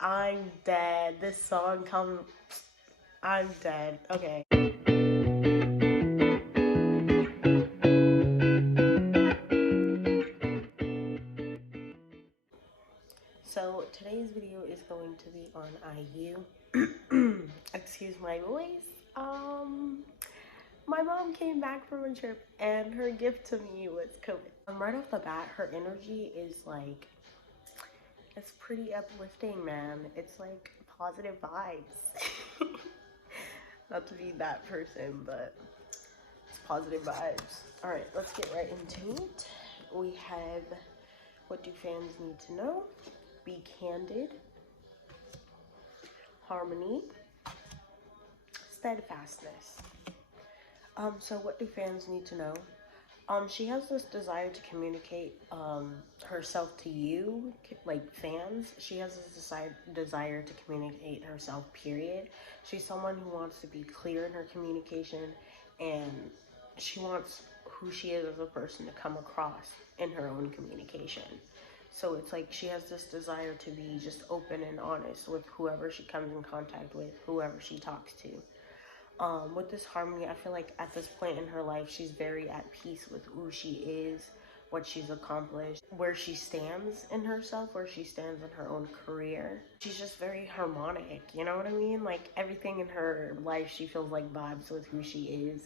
I'm dead. This song comes. I'm dead. Okay. So today's video is going to be on IU. Excuse my voice. My mom came back from a trip and her gift to me was COVID. Right off the bat, her energy is like, it's pretty uplifting, man. It's like positive vibes. Not to be that person, but it's positive vibes. All right, let's get right into it. We have what do fans need to know? Be candid, harmony, steadfastness. So what do fans need to know? She has this desire to communicate herself to you, like fans. She has this desire to communicate herself, period. She's someone who wants to be clear in her communication, and she wants who she is as a person to come across in her own communication. So it's like she has this desire to be just open and honest with whoever she comes in contact with, whoever she talks to. With this harmony, I feel like at this point in her life, she's very at peace with who she is, what she's accomplished, where she stands in herself, where she stands in her own career. She's just very harmonic, you know what I mean? Like everything in her life, she feels like vibes with who she is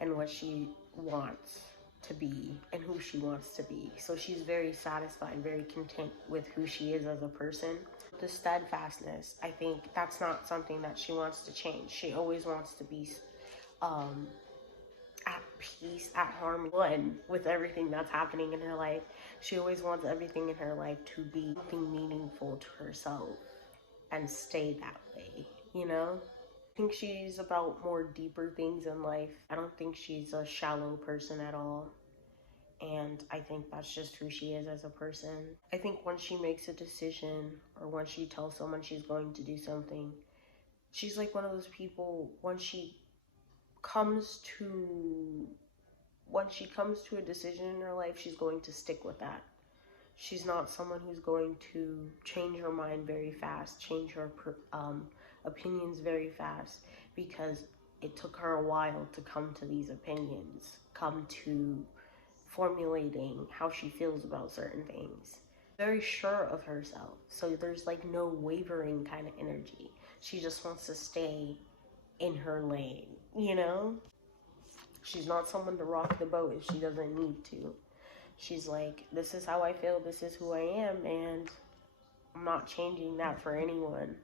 and what she wants to be and who she wants to be. So she's very satisfied, very content with who she is as a person. The steadfastness, I think that's not something that she wants to change. She always wants to be at peace, at harmony, one with everything that's happening in her life. She always wants everything in her life to be something meaningful to herself and stay that way, you know? I think she's about more deeper things in life. I don't think she's a shallow person at all. And I think that's just who she is as a person. I think when she makes a decision or when she tells someone she's going to do something, she's like one of those people, comes to when she comes to a decision in her life, she's going to stick with that. She's not someone who's going to change her mind very fast, change her opinions very fast, because it took her a while to come to these opinions, come to formulating how she feels about certain things. Very sure of herself. So there's like no wavering kind of energy. She just wants to stay in her lane, you know? She's not someone to rock the boat if she doesn't need to. She's like, this is how I feel, this is who I am, and I'm not changing that for anyone.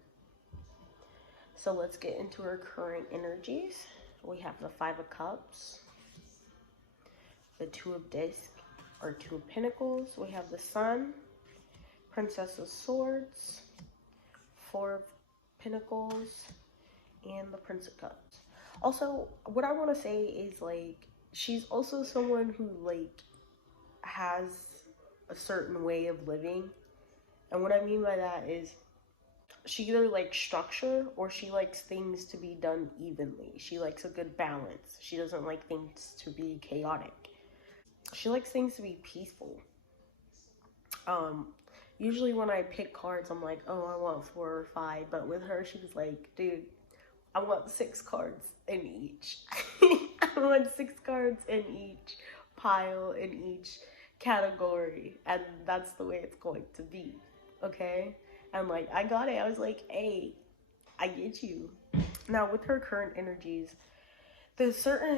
So let's get into her current energies. We have the Five of Cups, the Two of Discs, or Two of Pentacles. We have the Sun, Princess of Swords, Four of Pentacles, and the Prince of Cups. Also, what I want to say is, like, she's also someone who, like, has a certain way of living. And what I mean by that is she either likes structure or she likes things to be done evenly. She likes a good balance. She doesn't like things to be chaotic. She likes things to be peaceful. Usually when I pick cards, I'm like, oh, I want 4 or 5. But with her, she was like, dude, I want 6 cards in each. I want 6 cards in each pile, in each category. And that's the way it's going to be. Okay? And like, I got it. I was like, hey, I get you. Now, with her current energies,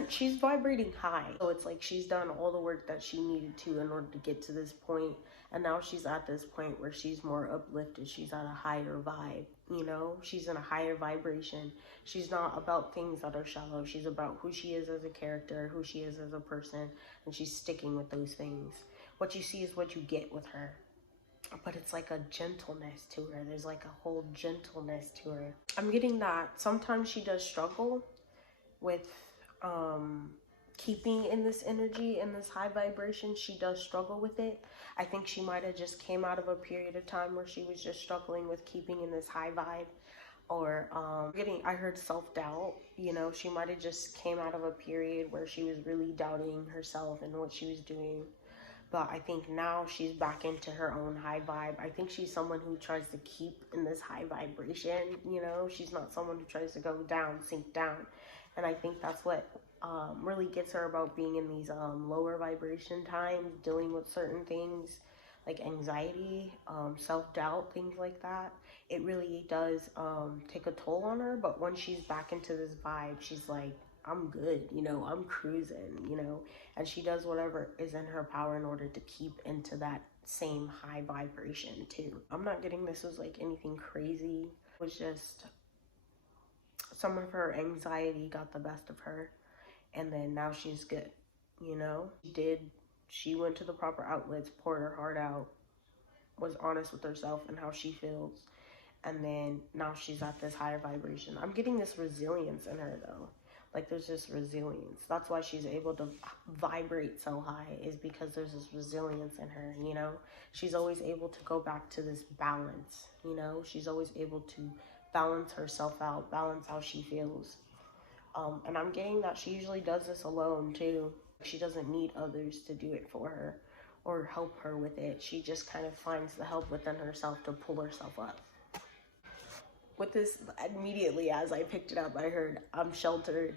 she's vibrating high. So it's like she's done all the work that she needed to in order to get to this point. And now she's at this point where she's more uplifted. She's at a higher vibe, you know? She's in a higher vibration. She's not about things that are shallow. She's about who she is as a character, who she is as a person, and she's sticking with those things. What you see is what you get with her. But it's like a gentleness to her. There's like a whole gentleness to her. I'm getting that sometimes she does struggle with keeping in this energy, in this high vibration. She does struggle with it. I think she might have just came out of a period of time where she was just struggling with keeping in this high vibe, or I heard self-doubt, you know. She might have just came out of a period where she was really doubting herself and what she was doing. But I think now she's back into her own high vibe. I think she's someone who tries to keep in this high vibration, you know? She's not someone who tries to go down, sink down. And I think that's what really gets her about being in these lower vibration times, dealing with certain things like anxiety, self-doubt, things like that. It really does take a toll on her. But when she's back into this vibe, she's like, I'm good, you know, I'm cruising, you know, and she does whatever is in her power in order to keep into that same high vibration too. I'm not getting this was like anything crazy. It was just some of her anxiety got the best of her, and then now she's good, you know. She went to the proper outlets, poured her heart out, was honest with herself and how she feels, and then now she's at this higher vibration. I'm getting this resilience in her though. Like there's this resilience. That's why she's able to vibrate so high, is because there's this resilience in her, you know. She's always able to go back to this balance, you know. She's always able to balance herself out, balance how she feels. And I'm getting that she usually does this alone too. She doesn't need others to do it for her or help her with it. She just kind of finds the help within herself to pull herself up. With this, immediately as I picked it up, I heard, I'm sheltered.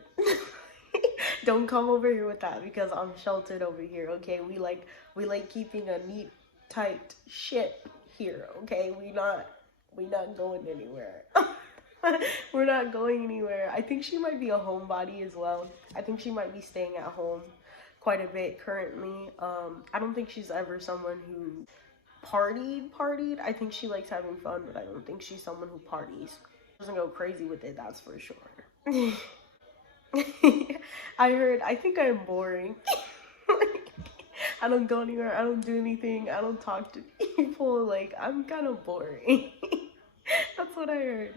Don't come over here with that, because I'm sheltered over here, okay? We like keeping a neat, tight ship here, okay? We not going anywhere. We're not going anywhere. I think she might be a homebody as well. I think she might be staying at home quite a bit currently. I don't think she's ever someone who partied. I think she likes having fun, but I don't think she's someone who parties. Doesn't go crazy with it, that's for sure. I think I'm boring. I don't go anywhere, I don't do anything, I don't talk to people, like, I'm kind of boring. That's what I heard.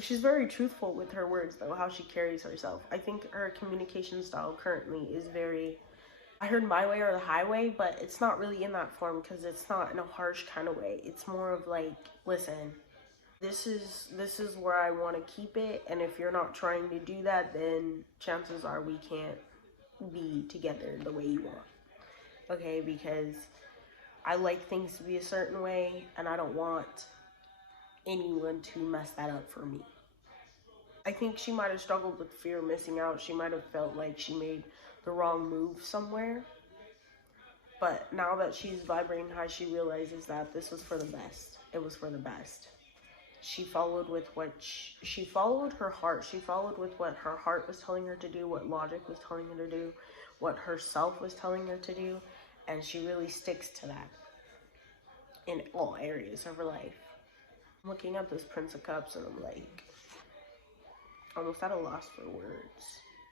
She's very truthful with her words though, how she carries herself. I think her communication style currently is very, I heard my way or the highway, but it's not really in that form, because it's not in a harsh kind of way. It's more of like, listen, this is where I want to keep it, and if you're not trying to do that, then chances are we can't be together the way you want. Okay, because I like things to be a certain way, and I don't want anyone to mess that up for me. I think she might have struggled with fear of missing out. She might have felt like she made the wrong move somewhere. But now that she's vibrating high, she realizes that this was for the best. It was for the best. She followed with what she followed her heart. She followed with what her heart was telling her to do, what logic was telling her to do, what herself was telling her to do, and she really sticks to that in all areas of her life. I'm looking at this Prince of Cups and I'm like, almost at a loss for words.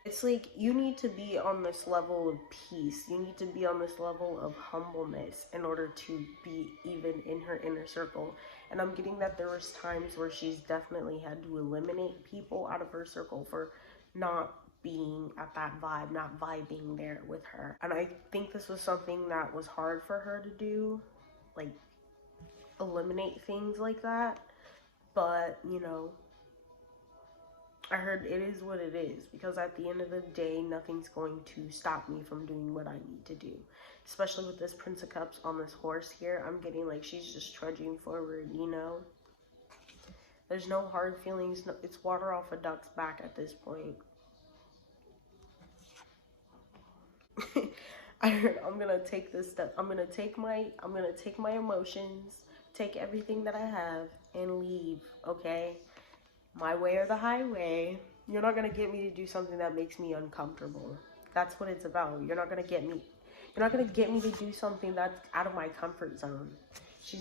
It's like you need to be on this level of peace. You need to be on this level of humbleness in order to be even in her inner circle. And I'm getting that there was times where she's definitely had to eliminate people out of her circle for not being at that vibe, not vibing there with her. And I think this was something that was hard for her to do, like eliminate things like that. But, you know, I heard it is what it is, because at the end of the day, nothing's going to stop me from doing what I need to do. Especially with this Prince of Cups on this horse here, I'm getting like she's just trudging forward, you know? There's no hard feelings. No, it's water off a duck's back at this point. I heard I'm gonna take this step. I'm gonna take my emotions, take everything that I have, and leave, okay? My way or the highway. You're not gonna get me to do something that makes me uncomfortable. That's what it's about. You're not gonna get me to do something that's out of my comfort zone. She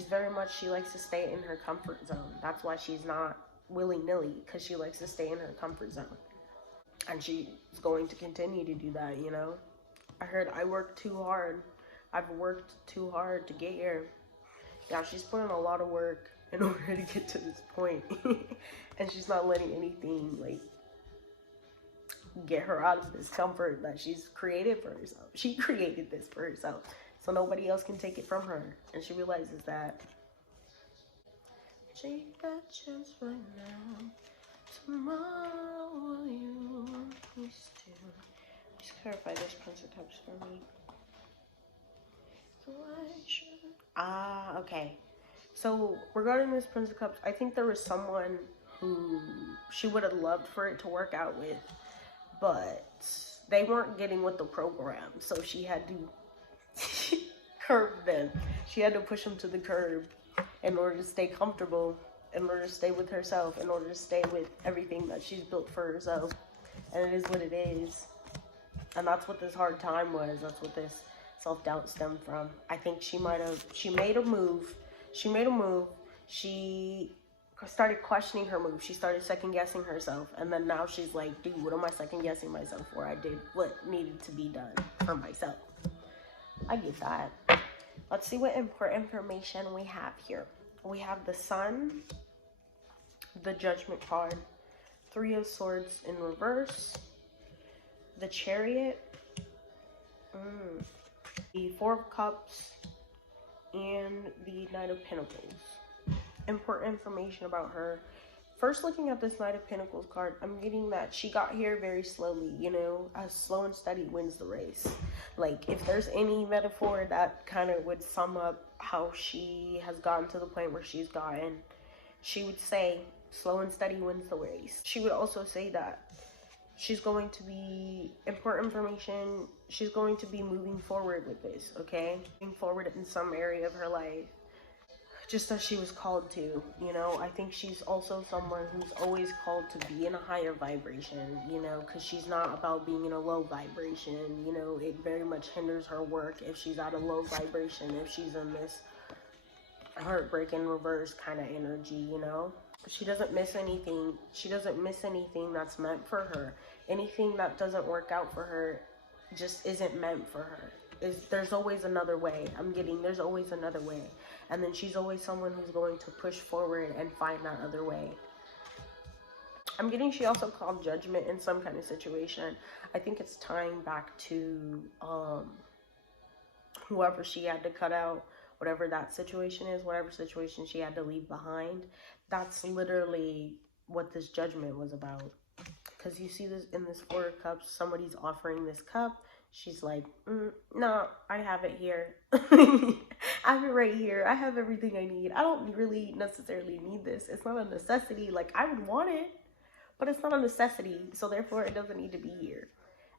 likes to stay in her comfort zone. That's why she's not willy-nilly, because she likes to stay in her comfort zone. And she's going to continue to do that, you know? I heard I worked too hard. I've worked too hard to get here. Yeah, she's putting a lot of work in order to get to this point. And she's not letting anything, like, get her out of this comfort that she's created for herself. She created this for herself, so nobody else can take it from her. And she realizes that. Take that chance right now. Tomorrow will you want me still? Just clarify this Prince of Cups for me. Ah, okay. So regarding this Prince of Cups, I think there was someone who she would have loved for it to work out with, but they weren't getting with the program, so she had to curb them. She had to push them to the curb in order to stay comfortable, in order to stay with herself, in order to stay with everything that she's built for herself. And it is what it is. And that's what this hard time was. That's what this self-doubt stemmed from. I think she made a move. She started questioning her move. She started second guessing herself. And then now she's like, dude, what am I second guessing myself for? I did what needed to be done for myself. I get that. Let's see what important information we have here. We have the Sun, the Judgment card, Three of Swords in reverse, the Chariot, the Four of Cups, and the Knight of Pentacles. Important information about her. First, looking at this Knight of Pentacles card, I'm getting that she got here very slowly, you know, as slow and steady wins the race. Like, if there's any metaphor that kind of would sum up how she has gotten to the point where she's gotten, she would say, slow and steady wins the race. She would also say that she's going to be, important information, she's going to be moving forward with this, okay? Moving forward in some area of her life, just as she was called to, you know? I think she's also someone who's always called to be in a higher vibration, you know, because she's not about being in a low vibration, you know? It very much hinders her work if she's at a low vibration, if she's in this heartbreak in reverse kind of energy, you know? She doesn't miss anything. She doesn't miss anything that's meant for her. Anything that doesn't work out for her just isn't meant for her. There's always another way. I'm getting there's always another way. And then she's always someone who's going to push forward and find that other way. I'm getting she also called judgment in some kind of situation. I think it's tying back to whoever she had to cut out, whatever that situation is, whatever situation she had to leave behind. That's literally what this judgment was about. Because you see this in this Four of Cups, somebody's offering this cup. She's like, no, I have it here. I have it right here. I have everything I need. I don't really necessarily need this. It's not a necessity. Like, I would want it, but it's not a necessity. So therefore, it doesn't need to be here.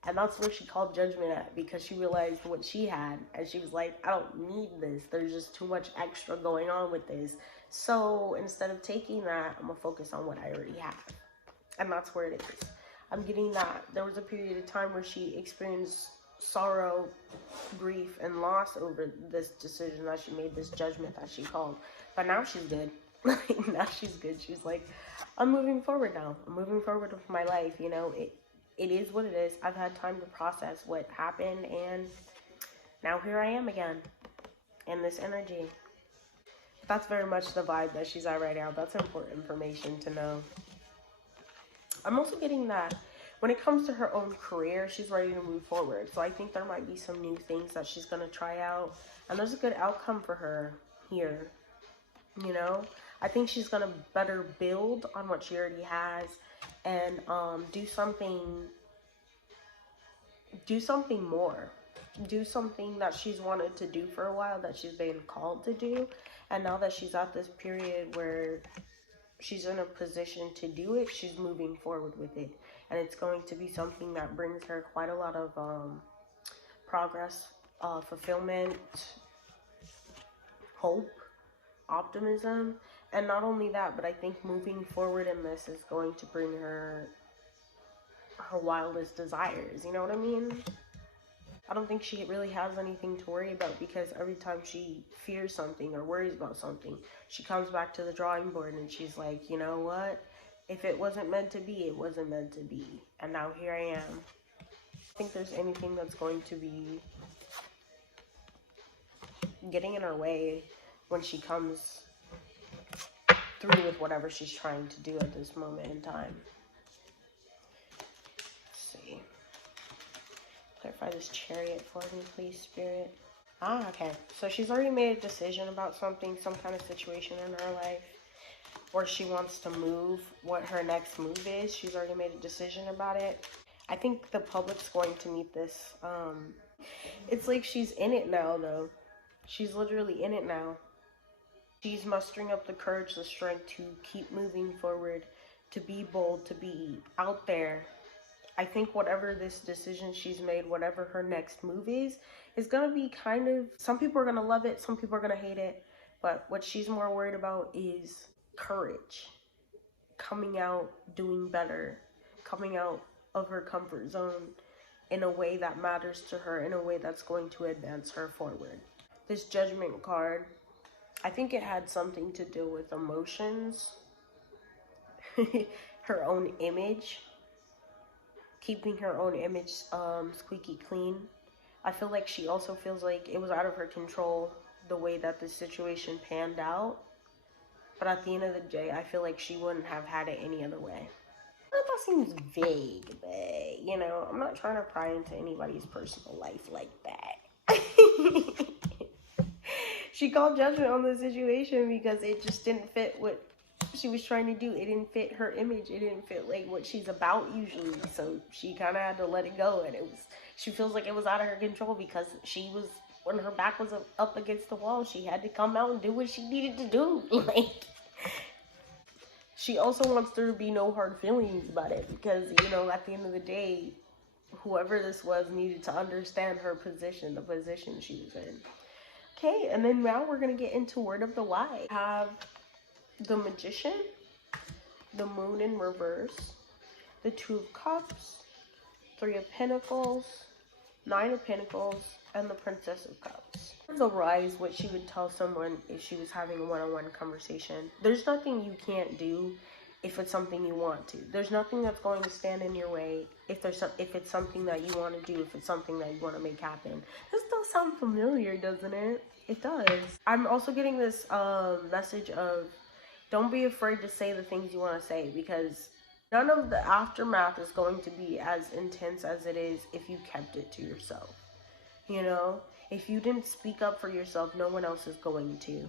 And that's where she called judgment at, because she realized what she had. And she was like, I don't need this. There's just too much extra going on with this. So instead of taking that, I'm going to focus on what I already have. And that's where it is. I'm getting that there was a period of time where she experienced sorrow, grief, and loss over this decision that she made, this judgment that she called. But now she's good. Now she's good. She's like, I'm moving forward now. I'm moving forward with my life. You know, it is what it is. I've had time to process what happened, and now here I am again in this energy. That's very much the vibe that she's at right now. That's important information to know. I'm also getting that when it comes to her own career, she's ready to move forward. So I think there might be some new things that she's going to try out. And there's a good outcome for her here. You know, I think she's going to better build on what she already has and do something more. Do something that she's wanted to do for a while, that she's been called to do. And now that she's at this period where she's in a position to do it, she's moving forward with it. And it's going to be something that brings her quite a lot of progress, fulfillment, hope, optimism. And not only that, but I think moving forward in this is going to bring her wildest desires. You know what I mean? I don't think she really has anything to worry about, because every time she fears something or worries about something, she comes back to the drawing board and she's like, you know what? If it wasn't meant to be, it wasn't meant to be. And now here I am. I think there's anything that's going to be getting in her way when she comes through with whatever she's trying to do at this moment in time. Let's see. Clarify this Chariot for me, please, Spirit. Ah, okay. So she's already made a decision about something, some kind of situation in her life, where she wants to move, what her next move is. She's already made a decision about it. I think the public's going to meet this. It's like she's in it now, though. She's literally in it now. She's mustering up the courage, the strength to keep moving forward, to be bold, to be out there. I think whatever this decision she's made, whatever her next move is going to be kind of, some people are going to love it, some people are going to hate it. But what she's more worried about is courage, coming out, doing better, coming out of her comfort zone in a way that matters to her, in a way that's going to advance her forward. This Judgment card, I think it had something to do with emotions, her own image, keeping her own image squeaky clean. I feel like she also feels like it was out of her control the way that this situation panned out. But at the end of the day, I feel like she wouldn't have had it any other way. That seems vague, but you know, I'm not trying to pry into anybody's personal life like that. She called judgment on the situation because it just didn't fit what she was trying to do. It didn't fit her image. It didn't fit like what she's about usually. So she kind of had to let it go, and she feels like it was out of her control because she was, when her back was up against the wall, she had to come out and do what she needed to do. Like, she also wants there to be no hard feelings about it because, you know, at the end of the day, whoever this was needed to understand her position, the position she was in. Okay, and then now we're going to get into Word of the Wise. Have the Magician, the Moon in reverse, the Two of Cups, Three of Pentacles, Nine of Pentacles, and the Princess of Cups. The Rise, what she would tell someone if she was having a one-on-one conversation. There's nothing you can't do if it's something you want to. There's nothing that's going to stand in your way if it's something that you want to do, if it's something that you want to make happen. This does sound familiar, doesn't it? It does. I'm also getting this message of don't be afraid to say the things you want to say, because none of the aftermath is going to be as intense as it is if you kept it to yourself. You know, if you didn't speak up for yourself, no one else is going to.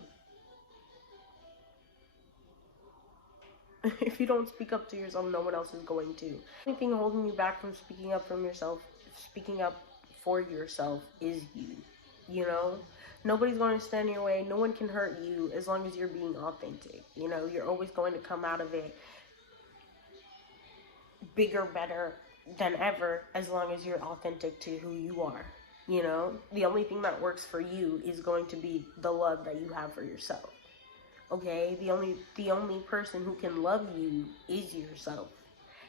If you don't speak up to yourself, no one else is going to. The only thing holding you back from speaking up speaking up for yourself is you. You know? Nobody's going to stand in your way. No one can hurt you as long as you're being authentic. You know, you're always going to come out of it bigger, better than ever as long as you're authentic to who you are. You know, the only thing that works for you is going to be the love that you have for yourself. Okay, the only person who can love you is yourself.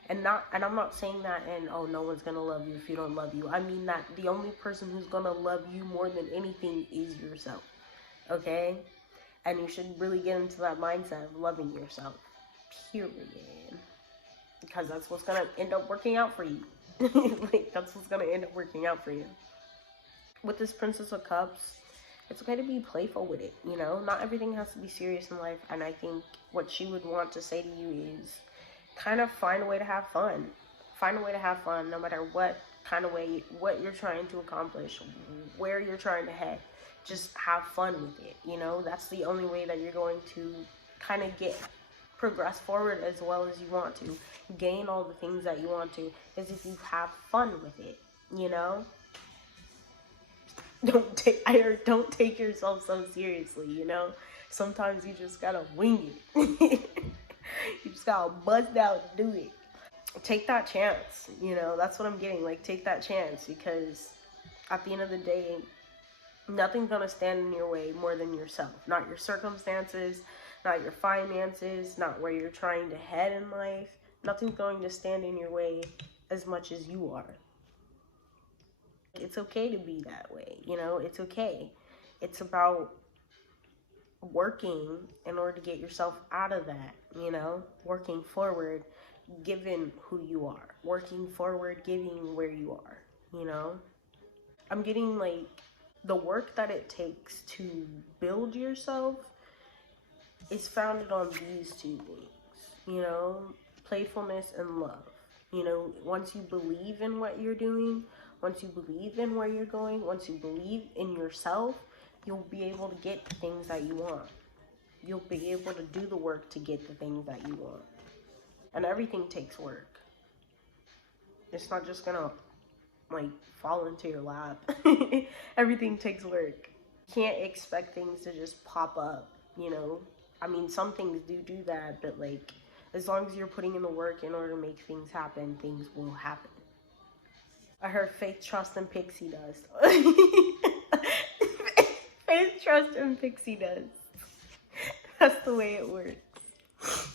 And I'm not saying that and oh, no one's gonna love you if you don't love you. I mean that the only person who's gonna love you more than anything is yourself. Okay? And you should really get into that mindset of loving yourself. Period. Because that's what's gonna end up working out for you. Like, that's what's gonna end up working out for you. With this Princess of Cups, it's okay to be playful with it, you know? Not everything has to be serious in life, and I think what she would want to say to you is kind of find a way to have fun. Find a way to have fun, no matter what kind of way, what you're trying to accomplish, where you're trying to head. Just have fun with it, you know? That's the only way that you're going to kind of progress forward as well as you want to. Gain all the things that you want to, is if you have fun with it, you know? Don't take yourself so seriously, you know? Sometimes you just gotta wing it. You just gotta bust out and do it. Take that chance, you know? That's what I'm getting. Like, take that chance, because at the end of the day, nothing's gonna stand in your way more than yourself. Not your circumstances, not your finances, not where you're trying to head in life. Nothing's going to stand in your way as much as you are. It's okay to be that way, you know? It's okay. It's about working in order to get yourself out of that, you know? Working forward, given who you are. Working forward, giving where you are, you know? I'm getting, like, the work that it takes to build yourself is founded on these two things, you know? Playfulness and love. You know, once you believe in what you're doing, once you believe in where you're going, once you believe in yourself, you'll be able to get the things that you want. You'll be able to do the work to get the things that you want. And everything takes work. It's not just gonna, like, fall into your lap. Everything takes work. Can't expect things to just pop up, you know? I mean, some things do that, but like, as long as you're putting in the work in order to make things happen, things will happen. I heard faith, trust, and pixie dust. Faith, trust, and pixie dust. That's the way it works.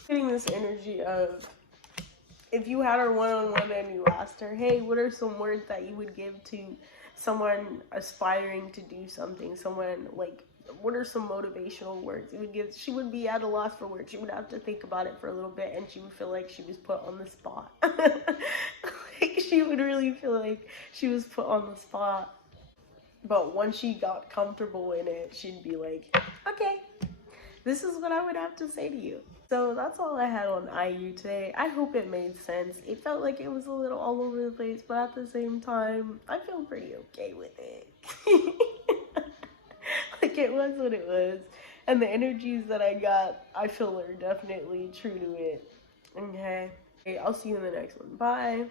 Getting this energy of, if you had her one-on-one and you asked her, hey, what are some words that you would give to someone aspiring to do something, someone like, what are some motivational words you would give? She would be at a loss for words. She would have to think about it for a little bit, and she would feel like she was put on the spot. Like, she would really feel like she was put on the spot. But once she got comfortable in it, she'd be like, okay, this is what I would have to say to you. So that's all I had on IU today. I hope it made sense. It felt like it was a little all over the place, but at the same time, I feel pretty okay with it. Like, it was what it was. And the energies that I got, I feel are definitely true to it. Okay. I'll see you in the next one. Bye.